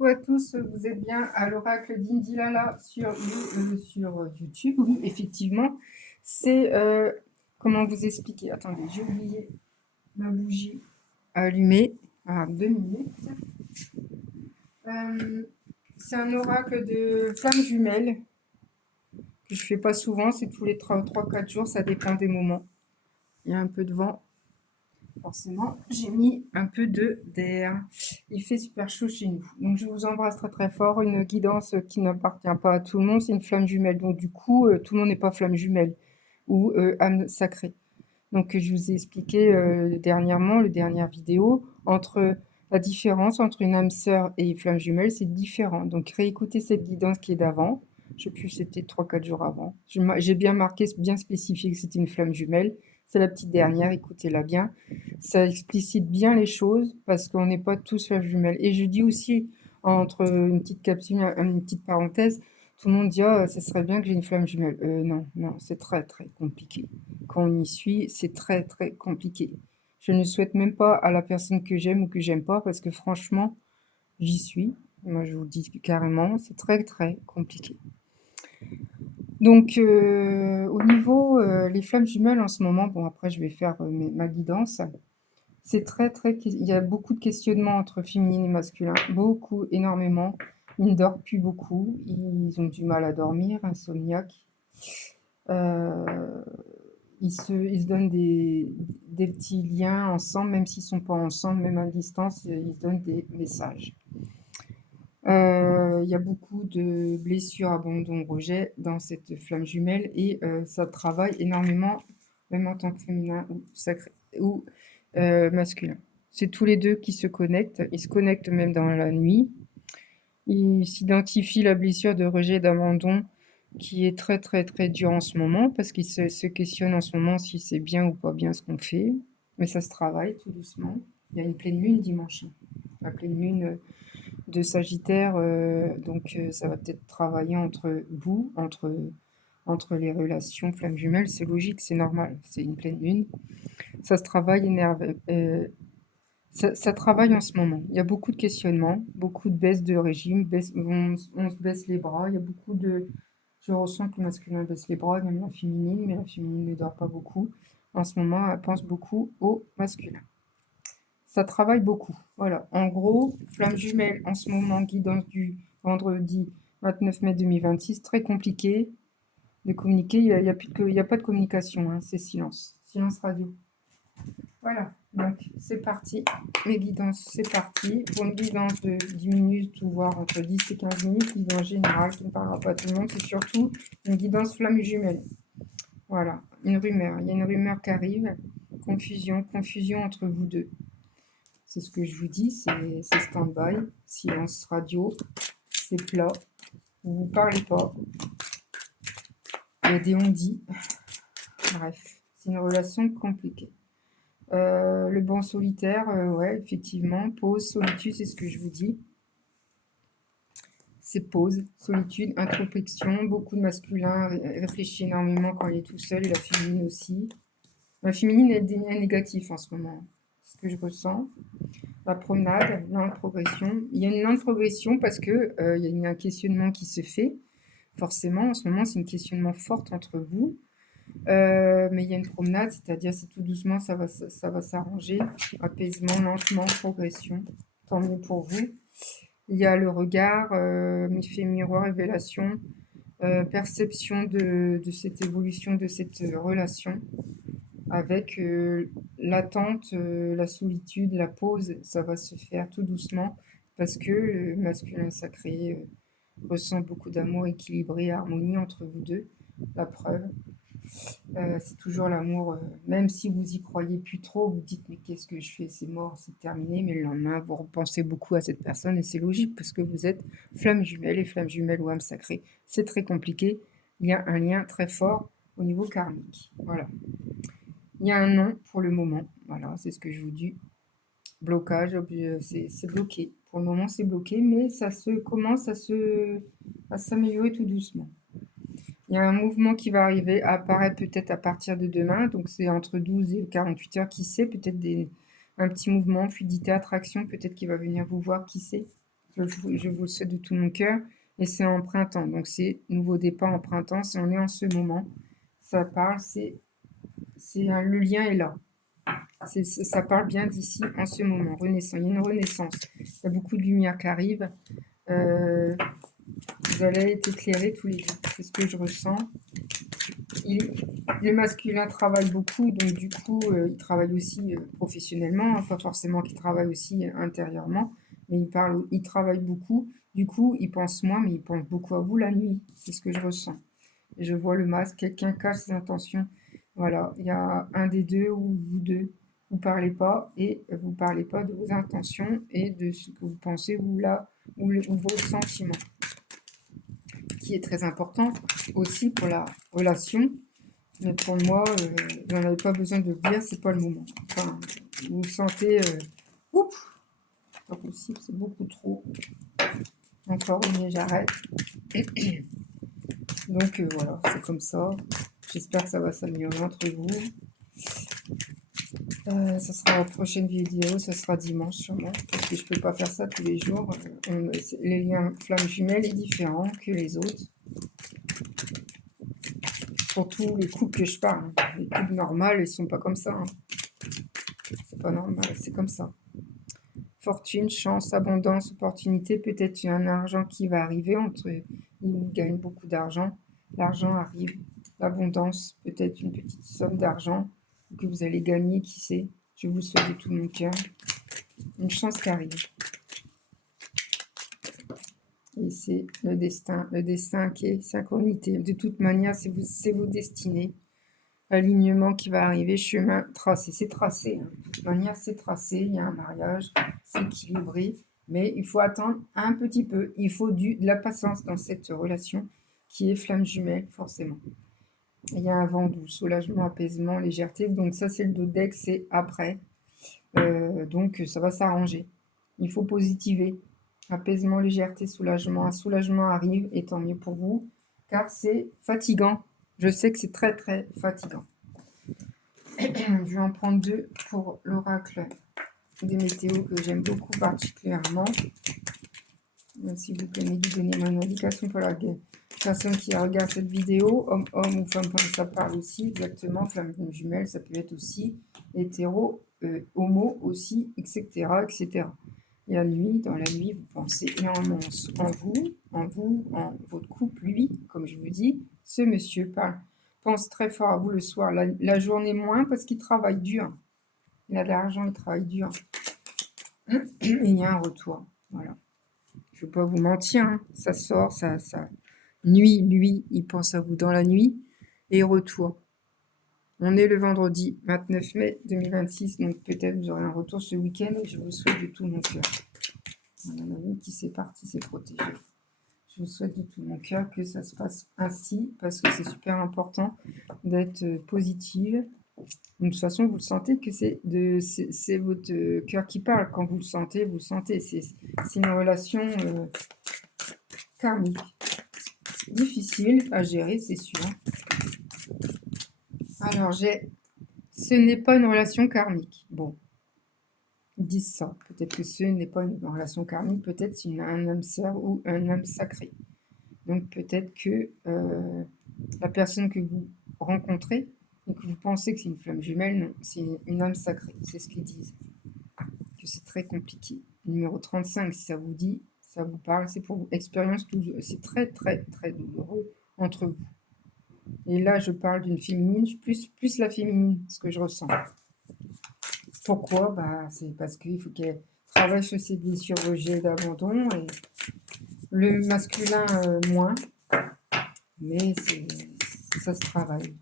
Coucou à tous, vous êtes bien à l'oracle d'Indilala sur YouTube. Oui, effectivement, c'est comment vous expliquer? Attendez, j'ai oublié ma bougie allumée. Ah, 2 minutes. Euh, c'est un oracle de flammes jumelles que je fais pas souvent, c'est tous les 3-4 jours, ça dépend des moments. Il y a un peu de vent. Forcément, j'ai mis un peu d'air. Il fait super chaud chez nous. Donc, je vous embrasse très très fort. Une guidance qui n'appartient pas à tout le monde, c'est une flamme jumelle. Donc, du coup, tout le monde n'est pas flamme jumelle ou âme sacrée. Donc, je vous ai expliqué dernièrement, la dernière vidéo, entre la différence entre une âme sœur et une flamme jumelle, c'est différent. Donc, réécoutez cette guidance qui est d'avant. Je sais plus, c'était 3-4 jours avant. J'ai bien marqué, bien spécifié que c'était une flamme jumelle. C'est la petite dernière, écoutez-la bien. Ça explicite bien les choses parce qu'on n'est pas tous flammes jumelles. Et je dis aussi, entre une petite capsule, une petite parenthèse, tout le monde dit, ah, ça serait bien que j'ai une flamme jumelle. Non, non, c'est très, très compliqué. Quand on y suit, c'est très, très compliqué. Je ne souhaite même pas à la personne que j'aime ou que j'aime pas parce que franchement, j'y suis. Moi, je vous le dis carrément, c'est très, très compliqué. Donc, au niveau les flammes jumelles en ce moment, bon, après, je vais faire ma guidance. C'est très, très. Il y a beaucoup de questionnements entre féminin et masculin. Beaucoup, énormément. Ils ne dorment plus beaucoup. Ils ont du mal à dormir, insomniaques. Euh, ils se donnent des petits liens ensemble, même s'ils ne sont pas ensemble, même à distance, ils se donnent des messages. Il y a beaucoup de blessures, abandon, rejet dans cette flamme jumelle et ça travaille énormément, même en tant que féminin ou sacré ou masculin. C'est tous les deux qui se connectent. Ils se connectent même dans la nuit. Ils s'identifient la blessure de rejet et d'abandon qui est très très très dure en ce moment parce qu'ils se questionnent en ce moment si c'est bien ou pas bien ce qu'on fait. Mais ça se travaille tout doucement. Il y a une pleine lune dimanche. La pleine lune de Sagittaire, donc ça va peut-être travailler entre vous, entre les relations flammes jumelles. C'est logique, c'est normal. C'est une pleine lune. Ça se travaille ça travaille en ce moment. Il y a beaucoup de questionnements, beaucoup de baisse de régime, on se baisse les bras. Il y a beaucoup de. Je ressens que le masculin baisse les bras, même la féminine, mais la féminine ne dort pas beaucoup. En ce moment, elle pense beaucoup au masculin. Ça travaille beaucoup. Voilà. En gros, flamme jumelle en ce moment, guidance du vendredi 29 mai 2026, très compliqué de communiquer. Il y a pas de communication, hein, c'est silence. Silence radio. Voilà, donc c'est parti. Les guidances, c'est parti. Pour une guidance de 10 minutes, ou voire entre 10 et 15 minutes, guidance générale qui ne parlera pas à tout le monde, c'est surtout une guidance flamme jumelle. Voilà, une rumeur. Il y a une rumeur qui arrive. Confusion, confusion entre vous deux. C'est ce que je vous dis, c'est stand-by. Silence radio, c'est plat. Vous ne parlez pas. Il y a des on-dit. Bref, c'est une relation compliquée. Le banc solitaire, ouais, effectivement. Pause, solitude, c'est ce que je vous dis. C'est pause, solitude, introspection. Beaucoup de masculin réfléchit énormément quand il est tout seul et la féminine aussi. La féminine est négatif en ce moment. C'est ce que je ressens. La promenade, lente progression. Il y a une lente progression parce que il y a un questionnement qui se fait. Forcément, en ce moment, c'est un questionnement fort entre vous. Mais il y a une promenade, c'est-à-dire c'est tout doucement, ça va s'arranger. Apaisement, lentement, progression. Tant mieux pour vous. Il y a le regard, fait miroir, révélation, perception de cette évolution, de cette relation, avec l'attente, la solitude, la pause, ça va se faire tout doucement, parce que le masculin sacré ressent beaucoup d'amour équilibré, harmonie entre vous deux. La preuve, c'est toujours l'amour, même si vous y croyez plus trop, vous dites mais qu'est-ce que je fais, c'est mort, c'est terminé, mais le lendemain vous repensez beaucoup à cette personne et c'est logique parce que vous êtes flamme jumelle et flamme jumelle ou âme sacrée. C'est très compliqué, il y a un lien très fort au niveau karmique. Voilà. Il y a un nom pour le moment, voilà, c'est ce que je vous dis. Blocage, c'est bloqué. Pour le moment c'est bloqué, mais ça se commence à s'améliorer tout doucement. Il y a un mouvement qui va arriver, apparaître peut-être à partir de demain, donc c'est entre 12 et 48 heures, qui sait, peut-être un petit mouvement, fluidité, attraction, peut-être qu'il va venir vous voir, qui sait. je vous le souhaite de tout mon cœur. Et c'est en printemps, donc c'est nouveau départ en printemps, si on est en ce moment. Ça parle, le lien est là. Ça parle bien d'ici, en ce moment. Renaissance, il y a une renaissance. Il y a beaucoup de lumière qui arrive. Vous allez être éclairés tous les jours. C'est ce que je ressens. Le masculin travaille beaucoup, donc du coup, il travaille aussi professionnellement, hein, pas forcément qu'il travaille aussi intérieurement, mais il travaille beaucoup. Du coup, il pense moins, mais il pense beaucoup à vous la nuit. C'est ce que je ressens. Et je vois le masque, quelqu'un cache ses intentions. Voilà, il y a un des deux ou vous deux. Vous parlez pas et vous parlez pas de vos intentions et de ce que vous pensez ou vos sentiments, qui est très important aussi pour la relation. Mais pour moi, vous n'en avez pas besoin de le dire, c'est pas le moment. Enfin, vous sentez, oups, pas possible, c'est beaucoup trop. Encore une, j'arrête. Donc voilà, c'est comme ça. J'espère que ça va s'améliorer entre vous. Ça sera la prochaine vidéo, ça sera dimanche sûrement, parce que je peux pas faire ça tous les jours. Les liens flammes jumelles est différent que les autres. Pour tous les couples que je parle. Les couples normales, ils sont pas comme ça. Hein. C'est pas normal, c'est comme ça. Fortune, chance, abondance, opportunité, peut-être un argent qui va arriver il gagne beaucoup d'argent. L'argent arrive, l'abondance, peut-être une petite somme d'argent que vous allez gagner, qui sait. Je vous le souhaite de tout mon cœur. Une chance qui arrive. Et c'est le destin qui est synchronité. De toute manière, c'est vos destinées. Alignement qui va arriver, chemin tracé. C'est tracé. Hein. De toute manière, c'est tracé. Il y a un mariage, c'est équilibré. Mais il faut attendre un petit peu. Il faut de la patience dans cette relation qui est flamme jumelle, forcément. Il y a un vent doux, soulagement, apaisement, légèreté. Donc ça, c'est le dos deck, c'est après. Donc ça va s'arranger. Il faut positiver. Apaisement, légèreté, soulagement. Un soulagement arrive et tant mieux pour vous, car c'est fatigant. Je sais que c'est très très fatigant. Je vais en prendre deux pour l'oracle des météos que j'aime beaucoup particulièrement. S'il vous plaît, donnez-moi une indication pour la personne qui regarde cette vidéo, homme ou femme, ça parle aussi exactement, flamme jumelle, ça peut être aussi hétéro, homo aussi, etc., etc. Et la nuit, dans la nuit, vous pensez énormément en votre couple, lui, comme je vous dis, ce monsieur pense très fort à vous le soir, la journée moins parce qu'il travaille dur. Il a de l'argent, il travaille dur. Et il y a un retour, voilà. Je ne veux pas vous mentir, hein. Ça sort, ça. Nuit, lui, il pense à vous dans la nuit et retour. On est le vendredi 29 mai 2026, donc peut-être vous aurez un retour ce week-end et je vous souhaite de tout mon cœur. On a un ami qui s'est parti, s'est protégé. Je vous souhaite de tout mon cœur que ça se passe ainsi parce que c'est super important d'être positive. De toute façon, vous le sentez que c'est votre cœur qui parle. Quand vous le sentez, vous le sentez. C'est une relation karmique. Difficile à gérer, c'est sûr. Alors, ce n'est pas une relation karmique. Bon, ils disent ça. Peut-être que ce n'est pas une relation karmique, peut-être c'est un âme sœur ou un âme sacré. Donc, peut-être que la personne que vous rencontrez et que vous pensez que c'est une flamme jumelle, non, c'est une âme sacrée. C'est ce qu'ils disent. Que c'est très compliqué. Numéro 35, si ça vous dit, ça vous parle, c'est pour vous. Expérience, c'est très, très, très douloureux entre vous. Et là, je parle d'une féminine, plus la féminine, ce que je ressens. Pourquoi? C'est parce qu'il faut qu'elle travaille sur ses blessures, rejets d'abandon, et le masculin moins, mais ça se travaille.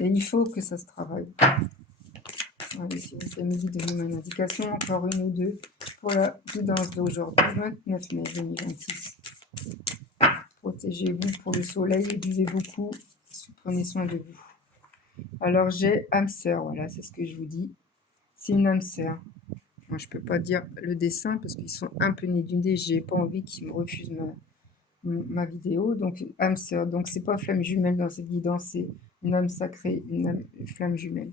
Et il faut que ça se travaille. Allez, si vous avez donnez-moi une indication, encore une ou deux, pour la guidance d'aujourd'hui, 29 mai 2026. Protégez-vous pour le soleil et buvez beaucoup. Prenez soin de vous. Alors j'ai âme sœur, voilà, c'est ce que je vous dis. C'est une âme sœur. Moi, je peux pas dire le dessin parce qu'ils sont un peu nés d'une dé. J'ai pas envie qu'ils me refusent ma vidéo. Donc âme sœur. Donc c'est pas flamme jumelle dans cette guidance, c'est une âme sacrée, une flamme jumelle.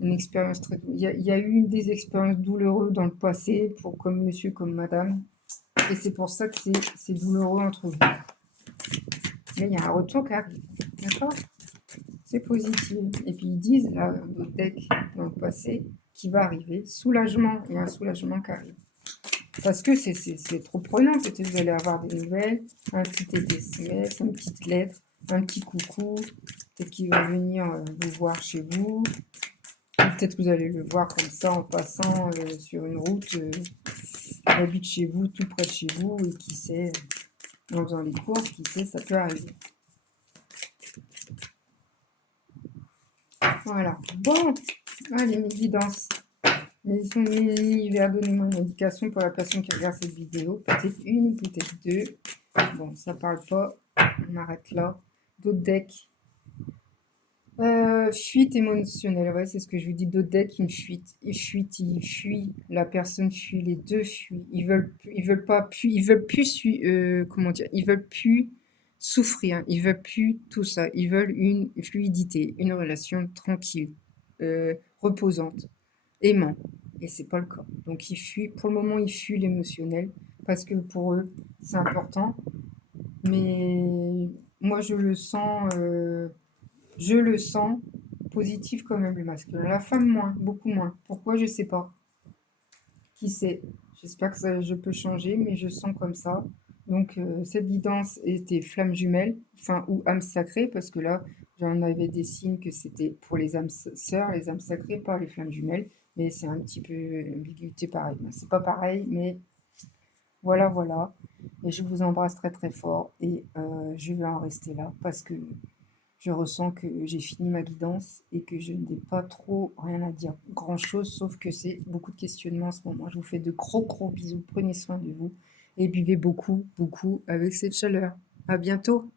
Une expérience très douce. Il y a eu des expériences douloureuses dans le passé, comme monsieur, comme madame. Et c'est pour ça que c'est douloureux entre vous. Mais il y a un retour qui arrive. D'accord? C'est positif. Et puis ils disent, là, d'autres decks dans le passé, qui va arriver. Soulagement. Il y a un soulagement qui arrive. Parce que c'est trop prenant. Peut-être vous allez avoir des nouvelles, un petit SMS, une petite lettre, un petit coucou. Peut-être qu'il va venir vous voir chez vous. Peut-être que vous allez le voir comme ça en passant sur une route. Il habite chez vous, tout près de chez vous. Et qui sait, en faisant les courses, qui sait, ça peut arriver. Voilà. Bon, allez, mes guidances. Mais son univers, donnez-moi une indication pour la personne qui regarde cette vidéo. Peut-être une, peut-être deux. Bon, ça parle pas. On arrête là. D'autres decks. Fuite émotionnelle. Ouais, c'est ce que je vous dis. D'autres decks, une fuite. Ils fuient. La personne fuit. Les deux fuient. Ils veulent pas, ils veulent plus, comment dire, ils veulent plus souffrir. Ils veulent plus tout ça. Ils veulent une fluidité, une relation tranquille, reposante, aimant. Et c'est pas le cas. Donc ils fuient. Pour le moment, ils fuient l'émotionnel parce que pour eux, c'est important. Mais moi, je le sens positif quand même le masculin. La femme moins, beaucoup moins. Pourquoi? Je sais pas. Qui sait? J'espère que je peux changer, mais je sens comme ça. Donc cette guidance était flamme jumelle, enfin ou âme sacrée, parce que là j'en avais des signes que c'était pour les âmes sœurs, les âmes sacrées, pas les flammes jumelles. Mais c'est un petit peu ambiguïté pareil. C'est pas pareil, mais voilà, voilà. Et je vous embrasse très très fort et je vais en rester là parce que je ressens que j'ai fini ma guidance et que je n'ai pas trop rien à dire grand-chose, sauf que c'est beaucoup de questionnements en ce moment. Je vous fais de gros gros bisous, prenez soin de vous et buvez beaucoup, beaucoup avec cette chaleur. À bientôt!